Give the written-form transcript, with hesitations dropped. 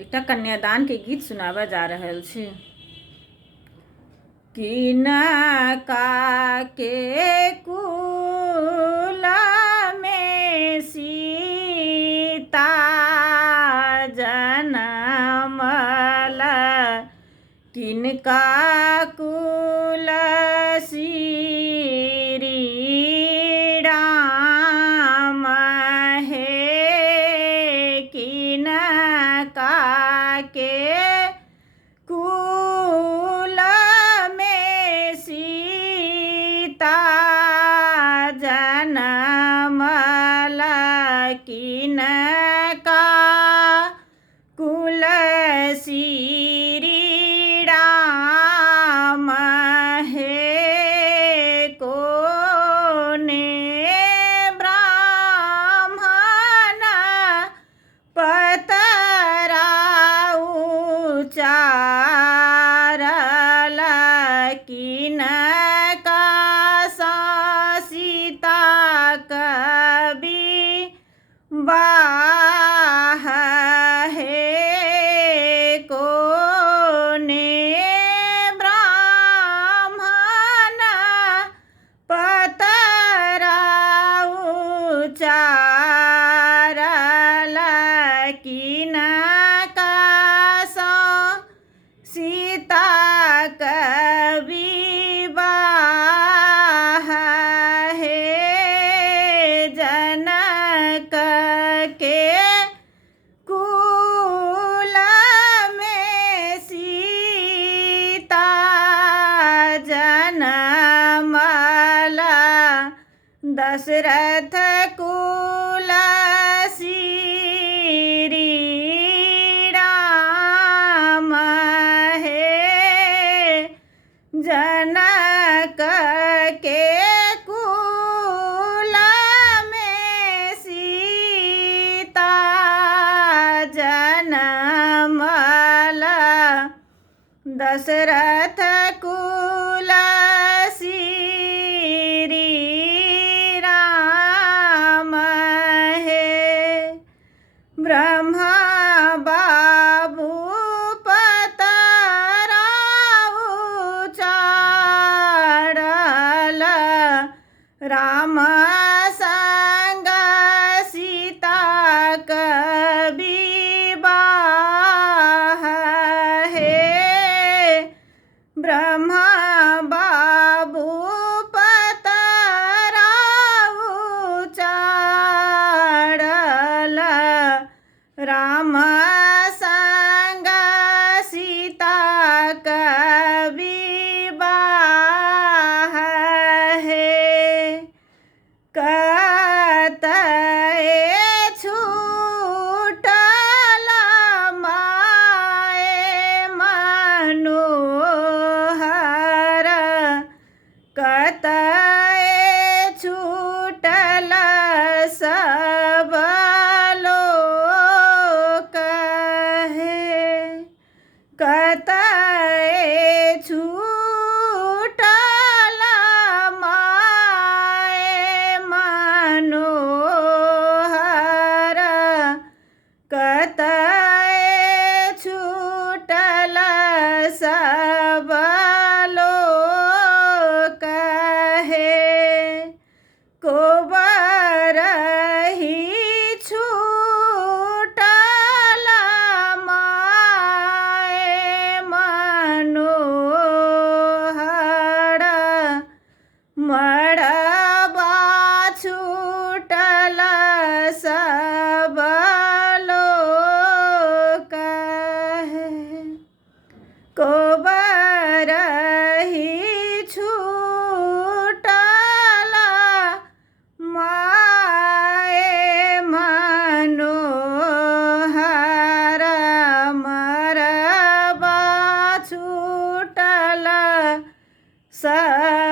एकटा कन्यादान के गीत सुनाबे जा रहल छी। किनका के कुल में सीता जनमल, किनका कुल श्री राम हे, किनका के कुल में सीता जनमल, किनका कुल श्री राम हे, कोने ब्राह्मण पतरा उचारल, किनका सा सीता कवि बाह हे, कोने ब्राह्मण पतरा उचारल, किनका सा सीता कवि बाह हे, जनक के कुल में सीता जनमल, दशरथ कुल श्री राम हे, जनक के कुल में सीता जनमल, दशरथ कुल श्री राम हे, ब्रह्मा बाबू पतरा उचारल, राम संग सीता कवि बाह हे, ब्रह्मा बाबू पतरा उचारल, राम संग सीता कवि बाह हे, कतए छूटल माय मनोहर, कतए छूटल सब लोक हे, कतए छूटल माय मनोहर, कतए छूटल सब लोक हे, कोबरही छूटल माय मनोहर, मड़बा छूटल सब लोक है, कोबरही छूटल माय मनोहर, मड़बा छूटल सब